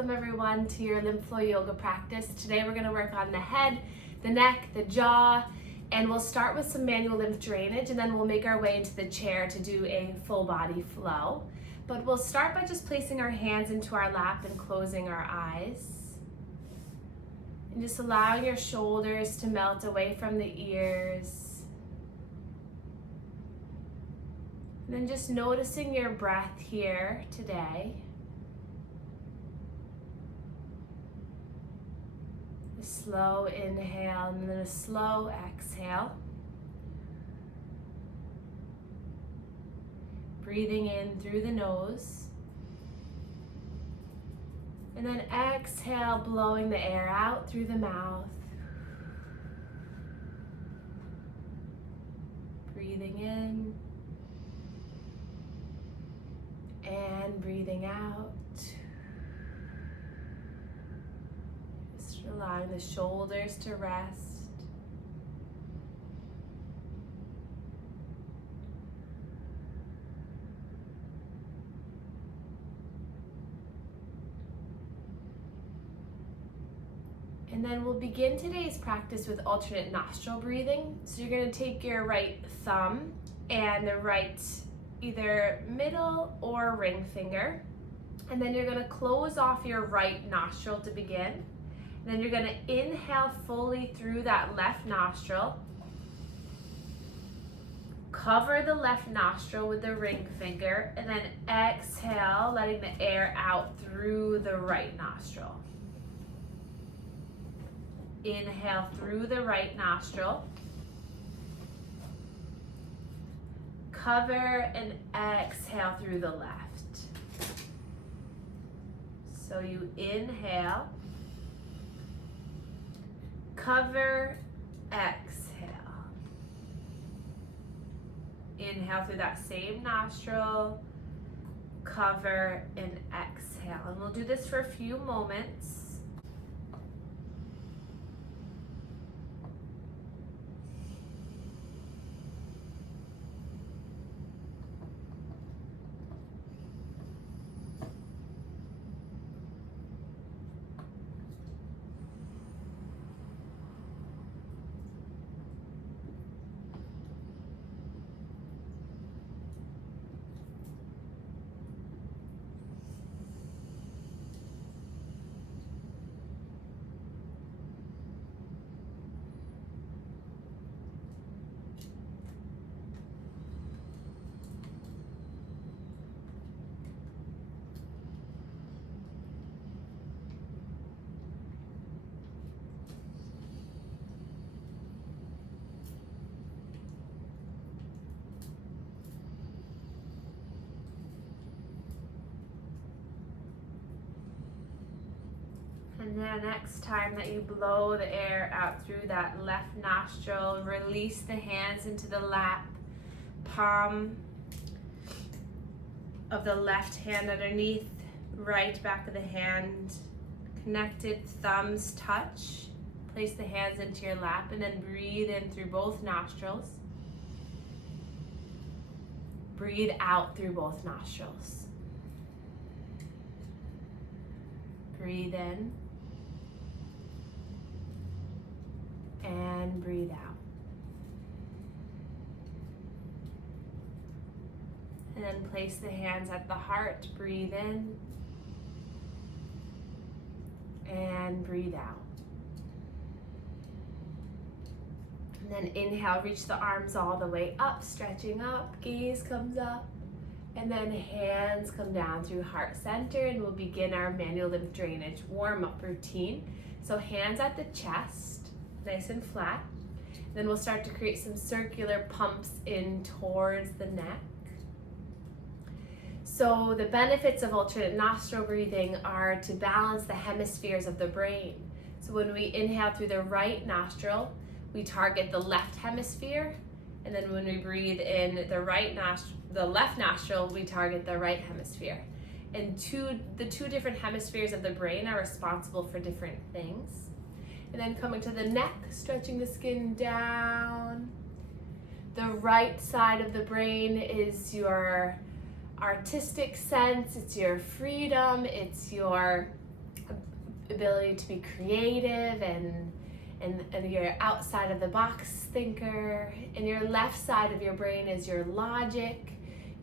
Welcome everyone to your Lymph flow yoga practice. Today we're going to work on the head, the neck, the jaw, and we'll start with some manual lymph drainage and then we'll make our way into the chair to do a full body flow. But we'll start by just placing our hands into our lap and closing our eyes. And just allowing your shoulders to melt away from the ears. And then just noticing your breath here today. A slow inhale and then a slow exhale. Breathing in through the nose. And then exhale, blowing the air out through the mouth. Breathing in and breathing out. Allowing the shoulders to rest. And then we'll begin today's practice with alternate nostril breathing. So you're going to take your right thumb and the right either middle or ring finger, and then you're going to close off your right nostril to begin. Then you're going to inhale fully through that left nostril. Cover the left nostril with the ring finger and then exhale, letting the air out through the right nostril. Inhale through the right nostril. Cover and exhale through the left. So you inhale. Cover, exhale. Inhale through that same nostril, cover and exhale. And we'll do this for a few moments. And then next time that you blow the air out through that left nostril, release the hands into the lap, palm of the left hand underneath, right back of the hand, connected thumbs touch. Place the hands into your lap and then breathe in through both nostrils. Breathe out through both nostrils. Breathe in. And breathe out. And then place the hands at the heart. Breathe in. And breathe out. And then inhale, reach the arms all the way up, stretching up, gaze comes up. And then hands come down through heart center, and we'll begin our manual lymph drainage warm-up routine. So hands at the chest. Nice and flat. Then we'll start to create some circular pumps in towards the neck. So the benefits of alternate nostril breathing are to balance the hemispheres of the brain. So when we inhale through the right nostril, we target the left hemisphere, and then when we breathe in the left nostril, we target the right hemisphere. And the two different hemispheres of the brain are responsible for different things. And then coming to the neck, stretching the skin down. The right side of the brain is your artistic sense, it's your freedom, it's your ability to be creative and you're outside of the box thinker. And your left side of your brain is your logic,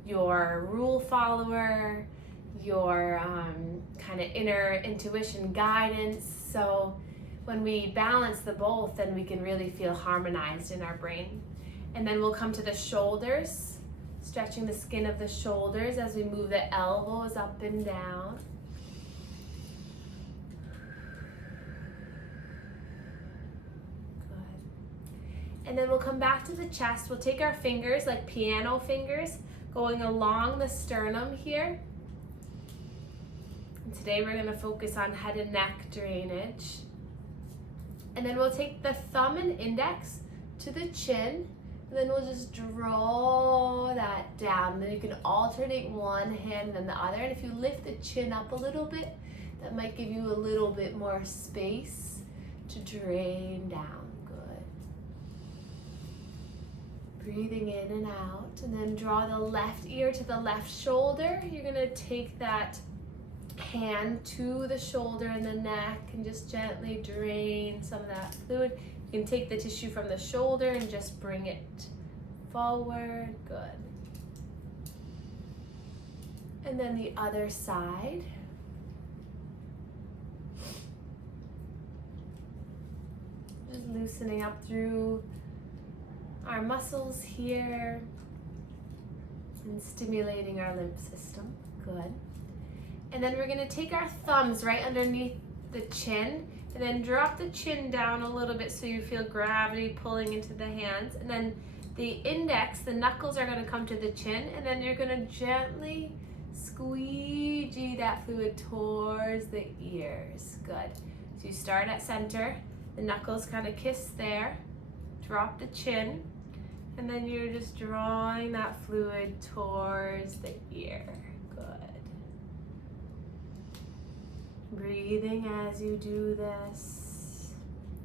your rule follower, your kind of inner intuition guidance. So when we balance the both, then we can really feel harmonized in our brain. And then we'll come to the shoulders, stretching the skin of the shoulders as we move the elbows up and down. And then we'll come back to the chest. We'll take our fingers like piano fingers going along the sternum here. And today we're going to focus on head and neck drainage. And then we'll take the thumb and index to the chin. And then we'll just draw that down. And then you can alternate one hand and then the other. And if you lift the chin up a little bit, that might give you a little bit more space to drain down. Breathing in and out, and then draw the left ear to the left shoulder. You're gonna take that hand to the shoulder and the neck and just gently drain some of that fluid. You can take the tissue from the shoulder and just bring it forward. Good. And then the other side. Just loosening up through our muscles here and stimulating our lymph system. Good. And then we're going to take our thumbs right underneath the chin and then drop the chin down a little bit so you feel gravity pulling into the hands. And then the index, the knuckles are going to come to the chin, and then you're going to gently squeegee that fluid towards the ears. Good. So you start at center, the knuckles kind of kiss there, drop the chin, and then you're just drawing that fluid towards the ear. Good. Breathing as you do this.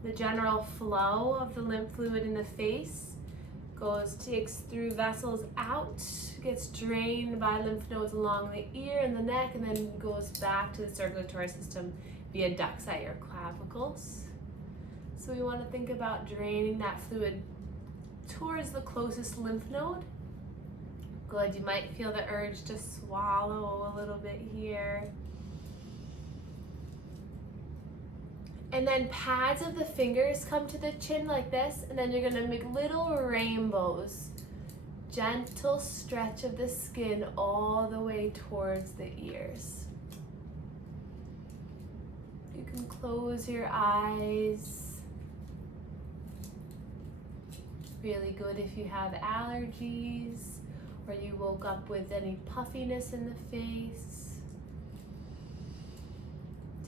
The general flow of the lymph fluid in the face takes through vessels out, gets drained by lymph nodes along the ear and the neck, and then goes back to the circulatory system via ducts at your clavicles. So we want to think about draining that fluid towards the closest lymph node. Good. You might feel the urge to swallow a little bit here. And then pads of the fingers come to the chin like this, and then you're going to make little rainbows. Gentle stretch of the skin all the way towards the ears. You can close your eyes. Really good if you have allergies or you woke up with any puffiness in the face.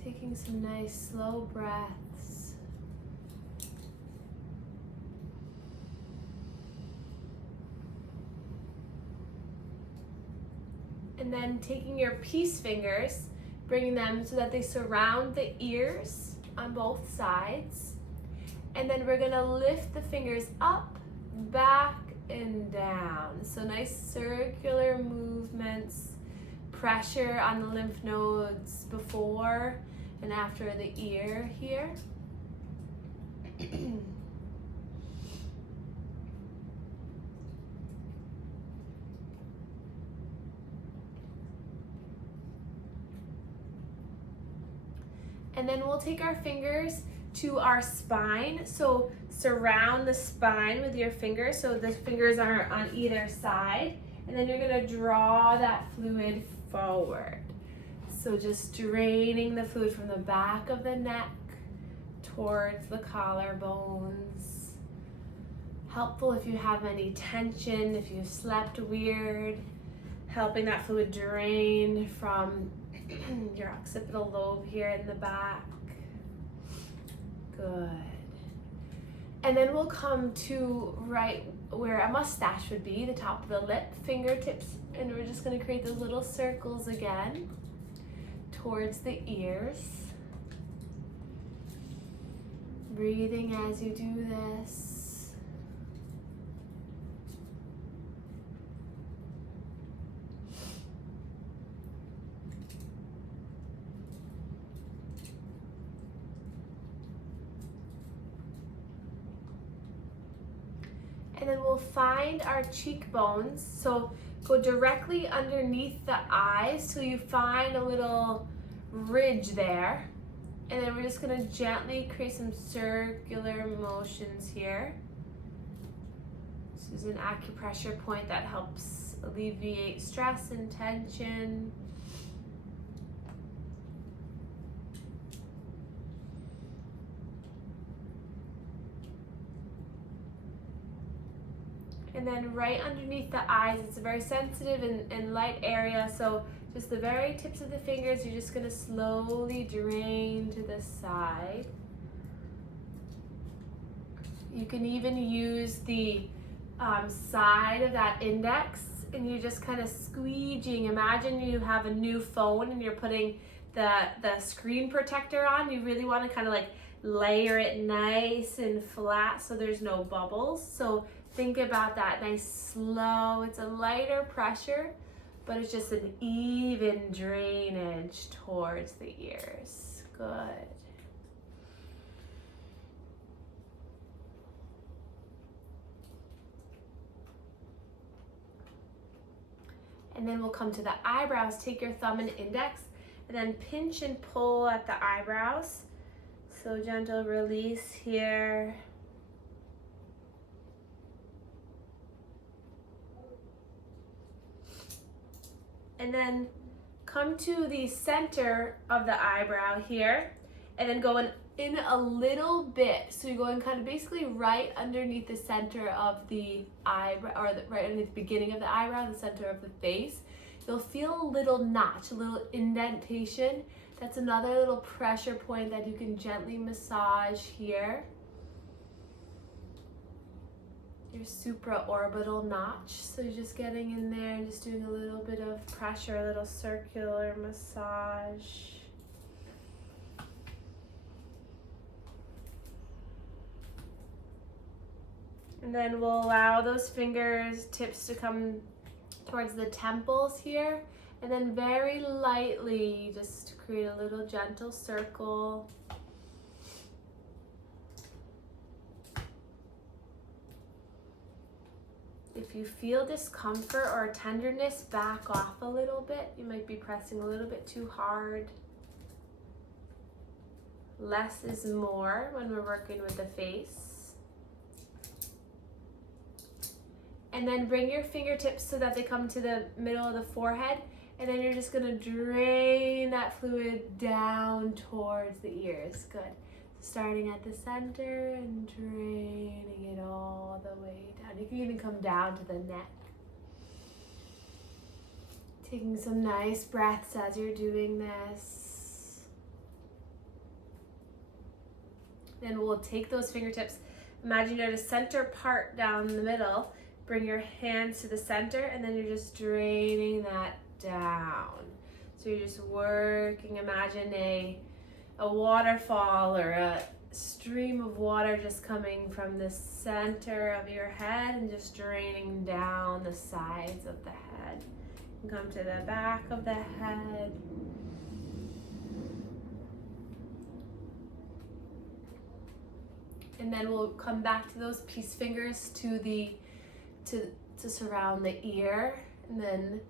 Taking some nice slow breaths. And then taking your peace fingers, bringing them so that they surround the ears on both sides. And then we're gonna lift the fingers up, back and down. So nice circular movements, pressure on the lymph nodes before and after the ear here. And then we'll take our fingers to our spine. So surround the spine with your fingers. So the fingers are on either side. And then you're gonna draw that fluid forward. So just draining the fluid from the back of the neck towards the collarbones. Helpful if you have any tension, if you've slept weird, helping that fluid drain from your occipital lobe here in the back. Good. And then we'll come to right where a mustache would be, the top of the lip, fingertips, and we're just going to create those little circles again towards the ears. Breathing as you do this. And then we'll find our cheekbones. So go directly underneath the eyes till you find a little ridge there. And then we're just gonna gently create some circular motions here. This is an acupressure point that helps alleviate stress and tension. And then right underneath the eyes, it's a very sensitive and light area, so just the very tips of the fingers, you're just gonna slowly drain to the side. You can even use the side of that index and you're just kind of squeegeeing. Imagine you have a new phone and you're putting the screen protector on. You really want to kind of like layer it nice and flat so there's no bubbles. So think about that nice slow, it's a lighter pressure, but it's just an even drainage towards the ears. Good. And then we'll come to the eyebrows. Take your thumb and index and then pinch and pull at the eyebrows. So gentle release here. And then come to the center of the eyebrow here and then go in a little bit. So you're going kind of basically right underneath the center of the eyebrow, or right underneath the beginning of the eyebrow, the center of the face. You'll feel a little notch, a little indentation. That's another little pressure point that you can gently massage here. Your supraorbital notch. So you're just getting in there and just doing a little bit of pressure, a little circular massage. And then we'll allow those fingers tips to come towards the temples here. And then very lightly just create a little gentle circle. If you feel discomfort or tenderness, back off a little bit. You might be pressing a little bit too hard. Less is more when we're working with the face. And then bring your fingertips so that they come to the middle of the forehead. And then you're just gonna drain that fluid down towards the ears. Good. Starting at the center and draining it all the way down. You can even come down to the neck. Taking some nice breaths as you're doing this. Then we'll take those fingertips. Imagine you're at a center part down the middle. Bring your hands to the center and then you're just draining that down. So you're just working, imagine a waterfall or a stream of water just coming from the center of your head and just draining down the sides of the head. And come to the back of the head. And then we'll come back to those peace fingers to surround the ear, and then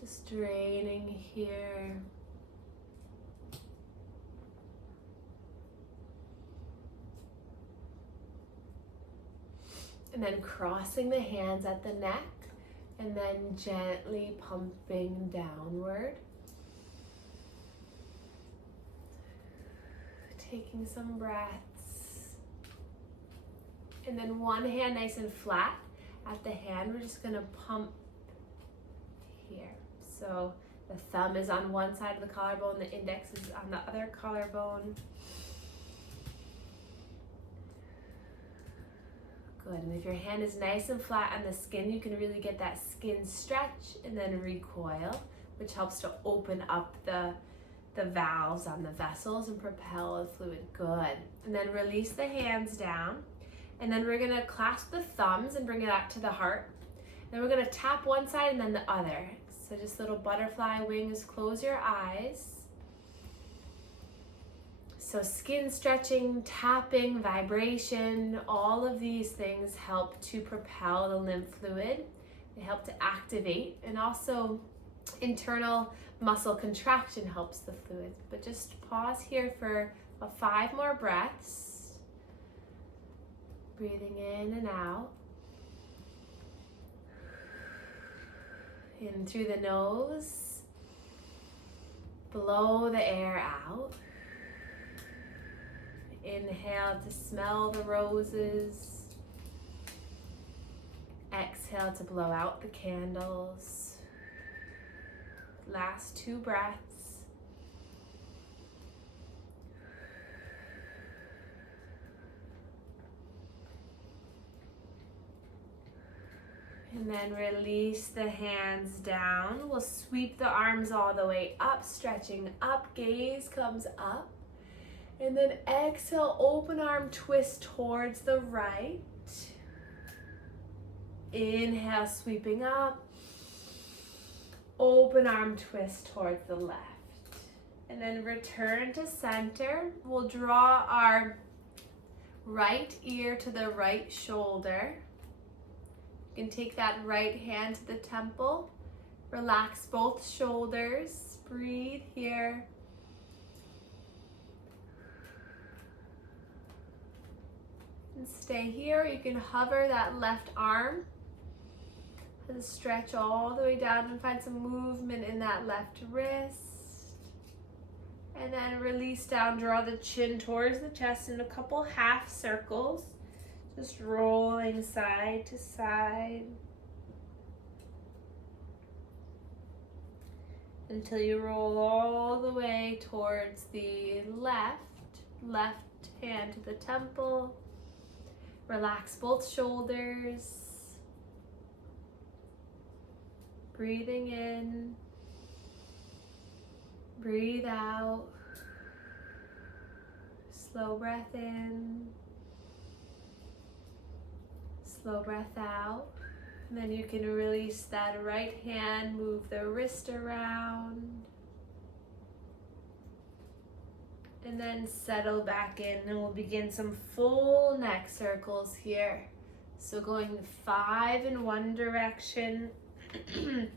just draining here. And then crossing the hands at the neck and then gently pumping downward. Taking some breaths. And then one hand nice and flat. At the hand, we're just gonna pump here. So the thumb is on one side of the collarbone, the index is on the other collarbone. Good, and if your hand is nice and flat on the skin, you can really get that skin stretch and then recoil, which helps to open up the valves on the vessels and propel the fluid. Good, and then release the hands down. And then we're gonna clasp the thumbs and bring it out to the heart. Then we're gonna tap one side and then the other. So just little butterfly wings, close your eyes. So skin stretching, tapping, vibration, all of these things help to propel the lymph fluid. They help to activate, and also internal muscle contraction helps the fluid. But just pause here for about 5 more breaths. Breathing in and out. In through the nose. Blow the air out. Inhale to smell the roses. Exhale to blow out the candles. Last 2 breaths. And then release the hands down. We'll sweep the arms all the way up, stretching up, gaze comes up. And then exhale, open arm twist towards the right. Inhale, sweeping up. Open arm twist towards the left. And then return to center. We'll draw our right ear to the right shoulder. You can take that right hand to the temple. Relax both shoulders. Breathe here. And stay here. You can hover that left arm. And stretch all the way down and find some movement in that left wrist. And then release down. Draw the chin towards the chest in a couple half circles. Just rolling side to side until you roll all the way towards the left hand to the temple. Relax both shoulders. Breathing in, breathe out. Slow breath in. Slow breath out. And then you can release that right hand, move the wrist around. And then settle back in, and we'll begin some full neck circles here. So going 5 in one direction, and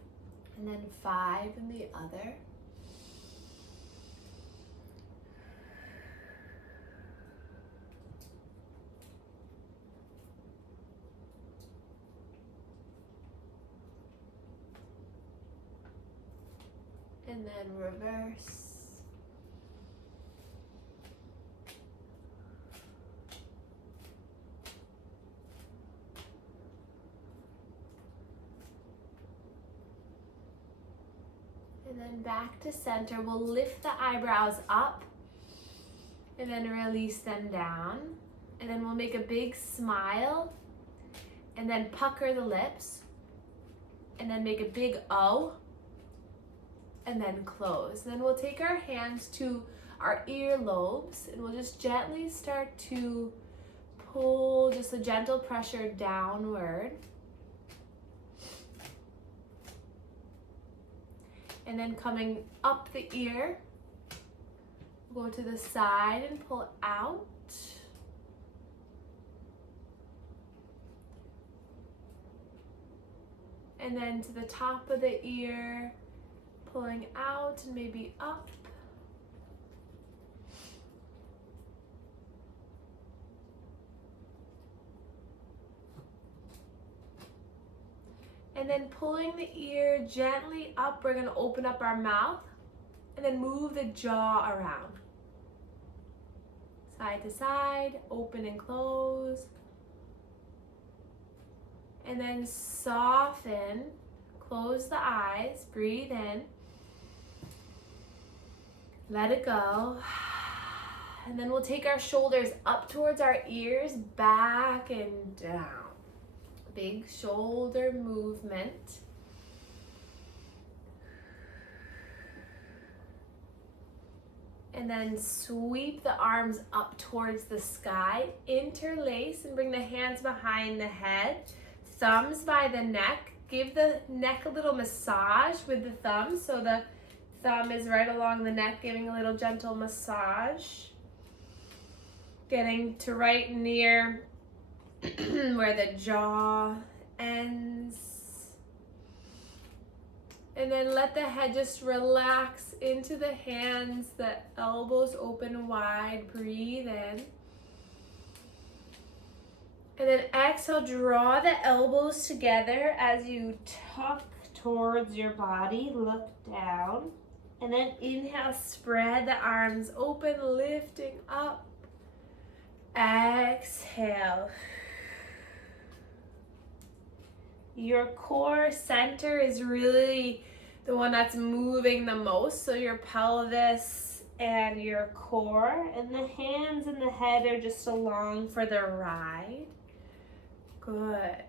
then 5 in the other. And then reverse. And then back to center. We'll lift the eyebrows up and then release them down. And then we'll make a big smile and then pucker the lips and then make a big O. And then close. And then we'll take our hands to our earlobes and we'll just gently start to pull, just a gentle pressure downward. And then coming up the ear, go to the side and pull out. And then to the top of the ear, pulling out and maybe up. And then pulling the ear gently up, we're going to open up our mouth and then move the jaw around. Side to side, open and close. And then soften, close the eyes, breathe in. Let it go. And then we'll take our shoulders up towards our ears, back and down. Big shoulder movement. And then sweep the arms up towards the sky. Interlace and bring the hands behind the head. Thumbs by the neck. Give the neck a little massage with the thumbs. So the thumb is right along the neck, giving a little gentle massage. getting to right near where the jaw ends. And then let the head just relax into the hands, the elbows open wide, breathe in. And then exhale, draw the elbows together as you tuck towards your body, look down. And then inhale, spread the arms open, lifting up. Exhale. Your core center is really the one that's moving the most, so your pelvis and your core, and the hands and the head are just along for the ride. Good.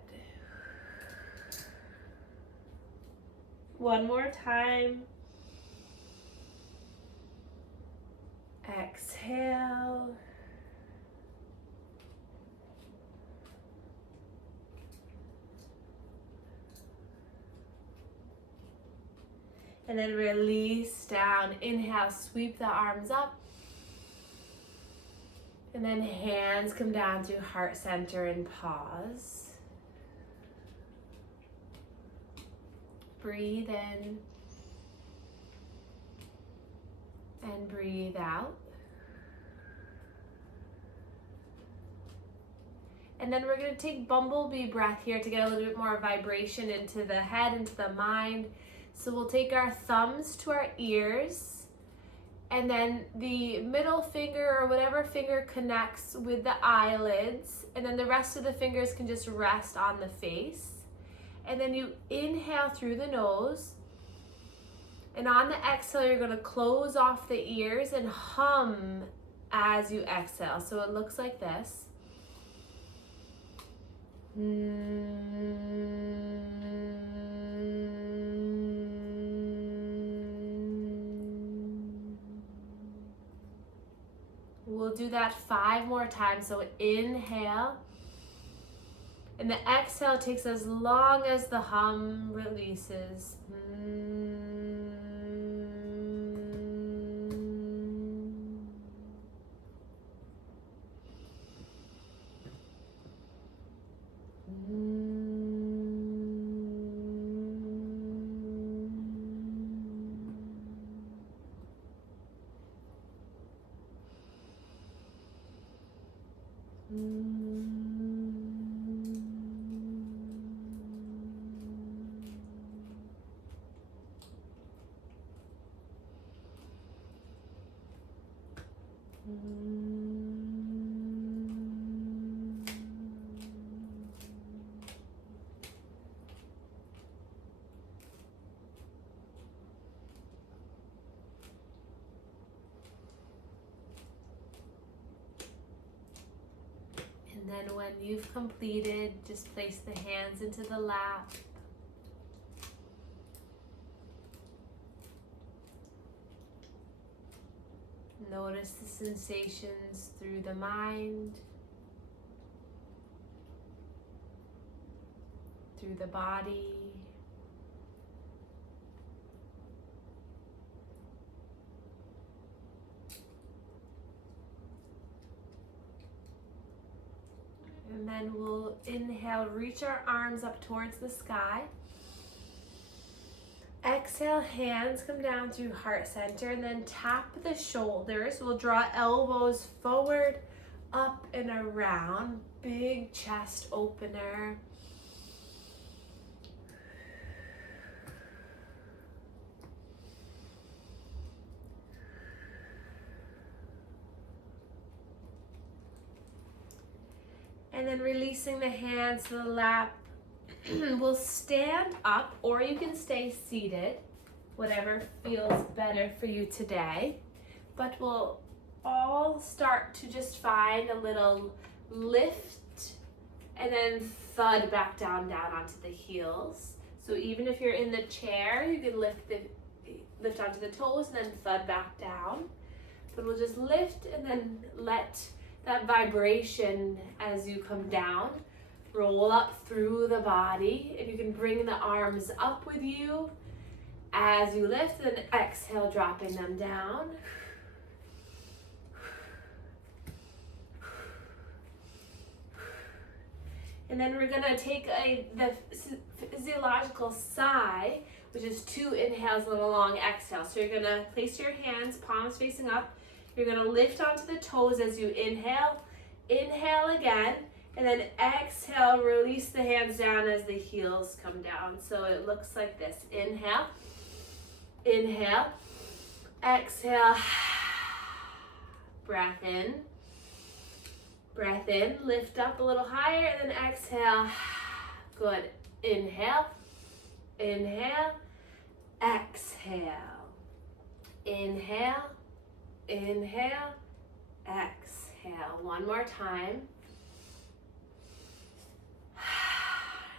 One more time. Exhale. And then release down. Inhale, sweep the arms up. And then hands come down to heart center and pause. Breathe in. And breathe out. And then we're going to take bumblebee breath here to get a little bit more vibration into the head, into the mind. So we'll take our thumbs to our ears, and then the middle finger or whatever finger connects with the eyelids, and then the rest of the fingers can just rest on the face. And then you inhale through the nose, and on the exhale you're going to close off the ears and hum as you exhale. So it looks like this. We'll do that 5 more times. So inhale, and the exhale takes as long as the hum releases. And then when you've completed, just place the hands into the lap. Notice the sensations through the mind, through the body. And then we'll inhale, reach our arms up towards the sky. Exhale, hands come down through heart center, and then tap the shoulders. We'll draw elbows forward, up and around. Big chest opener. And then releasing the hands to the lap. We'll stand up, or you can stay seated, whatever feels better for you today. But we'll all start to just find a little lift and then thud back down onto the heels. So even if you're in the chair, you can lift onto the toes and then thud back down. But we'll just lift and then let that vibration as you come down roll up through the body, and you can bring the arms up with you as you lift, and exhale, dropping them down. And then we're gonna take the physiological sigh, which is 2 inhales and a long exhale. So you're gonna place your hands, palms facing up. You're gonna lift onto the toes as you inhale. Inhale again, and then exhale, release the hands down as the heels come down. So it looks like this. Inhale, inhale, exhale, breath in, lift up a little higher, and then exhale. Good. Inhale, inhale, exhale. Inhale, inhale, exhale. One more time.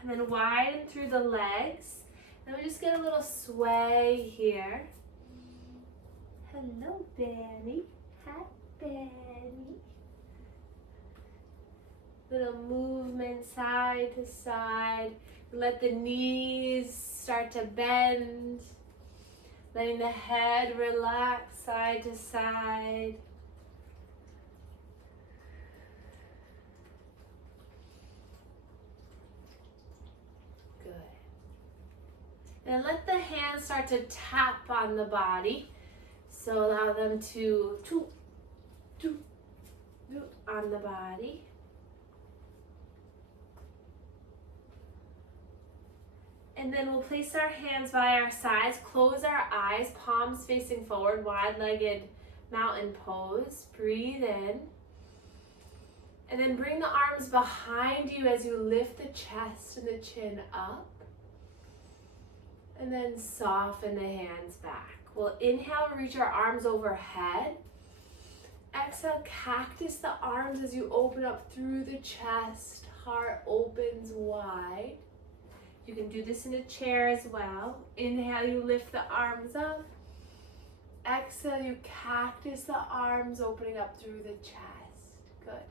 And then widen through the legs. And we just get a little sway here. Hello, Benny. Hi, Benny. Little movement side to side. Let the knees start to bend. Letting the head relax side to side. Good. And let the hands start to tap on the body. So allow them to on the body. And then we'll place our hands by our sides, close our eyes, palms facing forward, wide-legged mountain pose. Breathe in. And then bring the arms behind you as you lift the chest and the chin up. And then soften the hands back. We'll inhale, reach our arms overhead. Exhale, cactus the arms as you open up through the chest. Heart opens wide. You can do this in a chair as well. Inhale, you lift the arms up. Exhale, you cactus the arms, opening up through the chest. Good.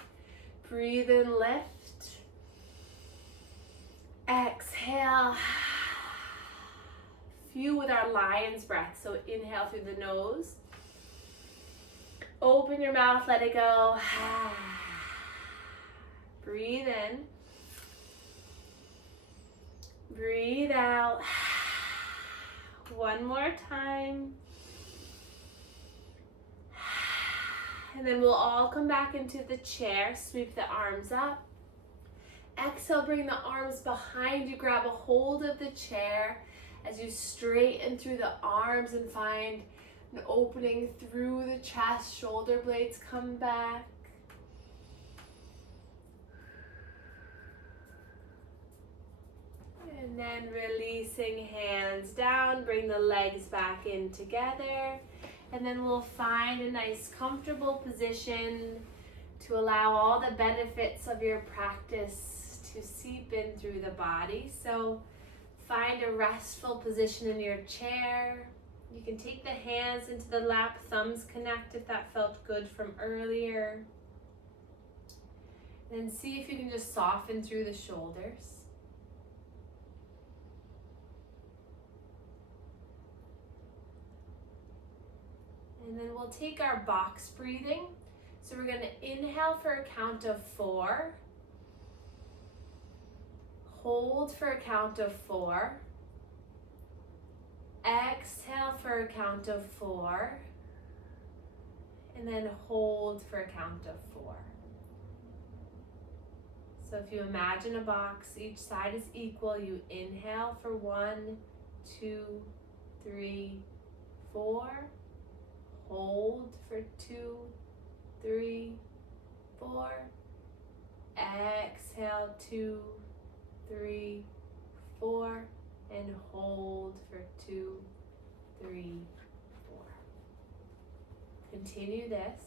Breathe in, lift. Exhale. Few with our lion's breath. So inhale through the nose. Open your mouth, let it go. Breathe in. Breathe out. One more time. And then we'll all come back into the chair. Sweep the arms up. Exhale, bring the arms behind you. Grab a hold of the chair as you straighten through the arms and find an opening through the chest. Shoulder blades come back. And then releasing hands down, bring the legs back in together. And then we'll find a nice comfortable position to allow all the benefits of your practice to seep in through the body. So find a restful position in your chair. You can take the hands into the lap, thumbs connect if that felt good from earlier. And see if you can just soften through the shoulders. And then we'll take our box breathing. So we're going to inhale for a count of 4. Hold for a count of 4. Exhale for a count of 4. And then hold for a count of 4. So if you imagine a box, each side is equal. You inhale for 1, 2, 3, 4. Hold for 2, 3, 4. Exhale 2, 3, 4. And hold for 2, 3, 4. Continue this.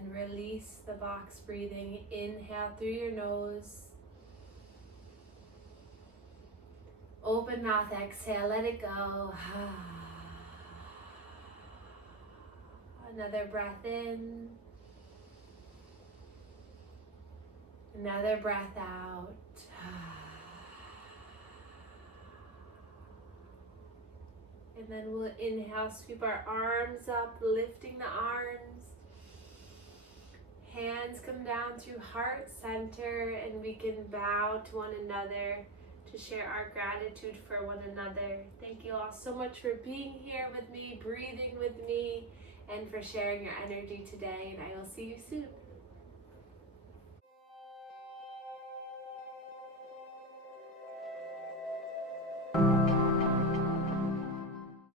then release the box breathing. Inhale through your nose. Open mouth, exhale, let it go. Another breath in. Another breath out. And then we'll inhale, sweep our arms up, lifting the arms. Hands come down through heart center, and we can bow to one another to share our gratitude for one another. Thank you all so much for being here with me, breathing with me, and for sharing your energy today. And I will see you soon.